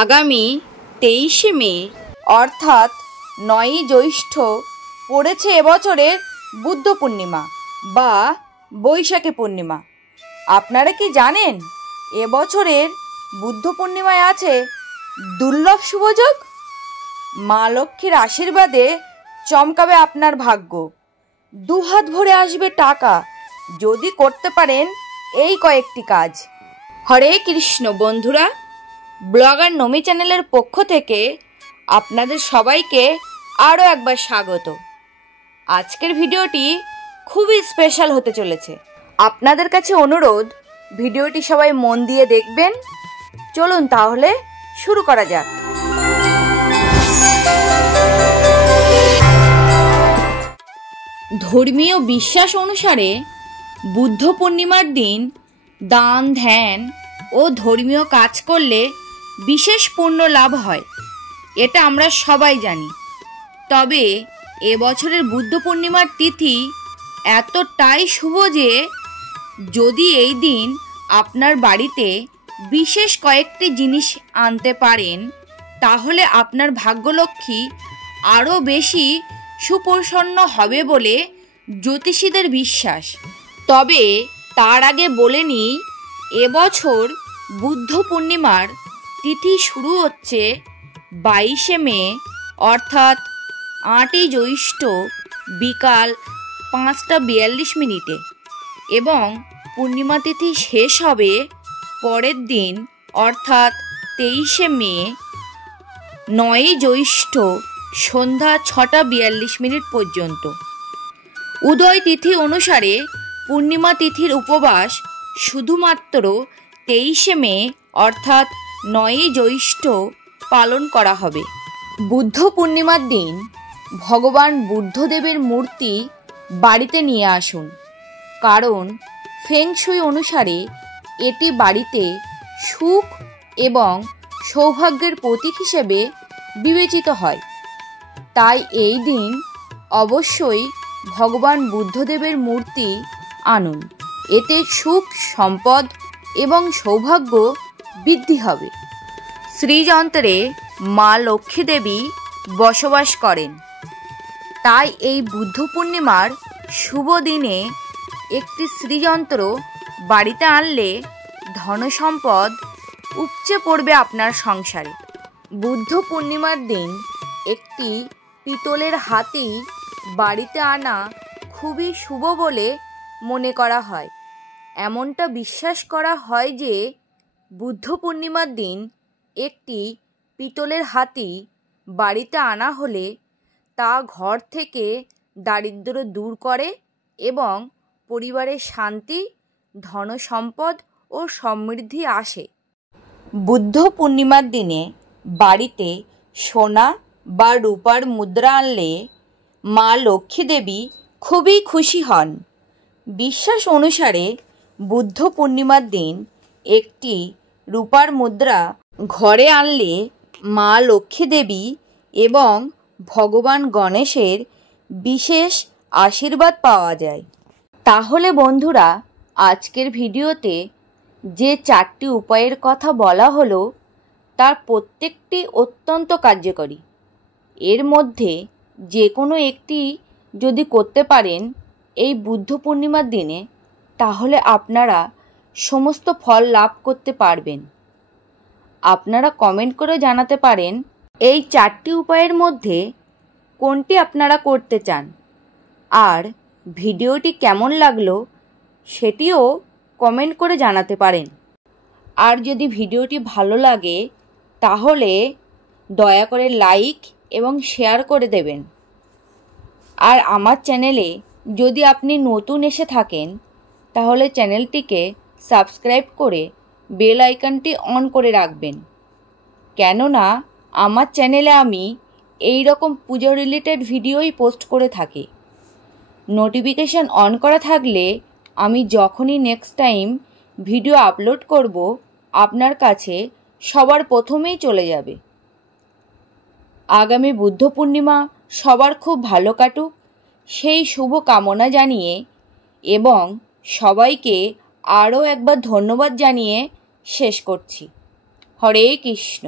আগামী 23শে মে অর্থাৎ 9ই জ্যৈষ্ঠ পড়েছে এবছরের বুদ্ধ পূর্ণিমা বা বৈশাখী পূর্ণিমা। আপনারা কি জানেন এবছরের বুদ্ধ পূর্ণিমায় আছে দুর্লভ শুভযোগ? মা লক্ষ্মীর আশীর্বাদে চমকাবে আপনার ভাগ্য, দুহাত ভরে আসবে টাকা যদি করতে পারেন এই কয়েকটি কাজ। হরে কৃষ্ণ বন্ধুরা, ব্লগার নমি চ্যানেলের পক্ষ থেকে আপনাদের সবাইকে আরও একবার স্বাগত। আজকের ভিডিওটি খুবই স্পেশাল হতে চলেছে। আপনাদের কাছে অনুরোধ, ভিডিওটি সবাই মন দিয়ে দেখবেন। চলুন তাহলে শুরু করা যাক। ধর্মীয় বিশ্বাস অনুসারে বুদ্ধ পূর্ণিমার দিন দান, ধ্যান ও ধর্মীয় কাজ করলে বিশেষ পুণ্য লাভ হয়, এটা আমরা সবাই জানি। তবে এবছরের বুদ্ধ পূর্ণিমার তিথি এতটাই শুভ যে যদি এই দিন আপনার বাড়িতে বিশেষ কয়েকটি জিনিস আনতে পারেন, তাহলে আপনার ভাগ্যলক্ষ্মী আরও বেশি সুপ্রসন্ন হবে বলে জ্যোতিষীদের বিশ্বাস। তবে তার আগে বলে নিই, এবছর বুদ্ধ পূর্ণিমার তিথি শুরু হচ্ছে 22শে মে অর্থাৎ 8ই জ্যৈষ্ঠ বিকাল 5টা 42 এবং পূর্ণিমা তিথি শেষ হবে পরের দিন অর্থাৎ 23শে মে 9ই জ্যৈষ্ঠ সন্ধ্যা 6টা 42 পর্যন্ত। উদয় তিথি অনুসারে পূর্ণিমা তিথির উপবাস শুধুমাত্র 23শে মে অর্থাৎ 9ই জ্যৈষ্ঠ পালন করা হবে। বুদ্ধ পূর্ণিমার দিন ভগবান বুদ্ধদেবের মূর্তি বাড়িতে নিয়ে আসুন, কারণ ফেংশুই অনুসারে এটি বাড়িতে সুখ এবং সৌভাগ্যের প্রতীক হিসেবে বিবেচিত হয়। তাই এই দিন অবশ্যই ভগবান বুদ্ধদেবের মূর্তি আনুন, এতে সুখ, সম্পদ এবং সৌভাগ্য বৃদ্ধি হবে। শ্রীযন্ত্রে মা লক্ষ্মী দেবী বসবাস করেন, তাই এই বুদ্ধ পূর্ণিমার শুভ দিনে একটি শ্রীযন্ত্র বাড়িতে আনলে ধনসম্পদ উপচে পড়বে আপনার সংসারে। বুদ্ধ পূর্ণিমার দিন একটি পিতলের হাতি বাড়িতে আনা খুবই শুভ বলে মনে করা হয়। এমনটা বিশ্বাস করা হয় যে বুদ্ধ পূর্ণিমার দিন একটি পিতলের হাতি বাড়িতে আনা হলে তা ঘর থেকে দারিদ্র দূর করে এবং পরিবারে শান্তি, ধনসম্পদ ও সমৃদ্ধি আসে। বুদ্ধ পূর্ণিমার দিনে বাড়িতে সোনা বা রূপার মুদ্রা আনলে মা লক্ষ্মী দেবী খুবই খুশি হন। বিশ্বাস অনুসারে বুদ্ধ পূর্ণিমার দিন একটি রূপার মুদ্রা ঘরে আনলে মা লক্ষ্মী দেবী এবং ভগবান গণেশের বিশেষ আশীর্বাদ পাওয়া যায়। তাহলে বন্ধুরা, আজকের ভিডিওতে যে 4টি উপায়ের কথা বলা হলো তার প্রত্যেকটি অত্যন্ত কার্যকরী। এর মধ্যে যে কোনো একটি যদি করতে পারেন এই বুদ্ধ পূর্ণিমার দিনে, তাহলে আপনারা সমস্ত ফল লাভ করতে পারবেন। আপনারা কমেন্ট করে জানাতে পারেন এই 4টি উপায়ের মধ্যে কোনটি আপনারা করতে চান, আর ভিডিওটি কেমন লাগলো সেটিও কমেন্ট করে জানাতে পারেন। আর যদি ভিডিওটি ভালো লাগে তাহলে দয়া করে লাইক এবং শেয়ার করে দেবেন। আর আমার চ্যানেলে যদি আপনি নতুন এসে থাকেন তাহলে চ্যানেলটিকে সাবস্ক্রাইব করে বেল আইকনটি অন করে রাখবেন, কেননা আমার চ্যানেলে আমি এই রকম পুজো রিলেটেড ভিডিওই পোস্ট করে থাকি। নোটিফিকেশান অন করা থাকলে আমি যখনই নেক্সট টাইম ভিডিও আপলোড করব আপনার কাছে সবার প্রথমেই চলে যাবে। আগামী বুদ্ধ পূর্ণিমা সবার খুব ভালো কাটুক সেই শুভ কামনা জানিয়ে এবং সবাইকে আরও একবার ধন্যবাদ জানিয়ে শেষ করছি। হরে কৃষ্ণ।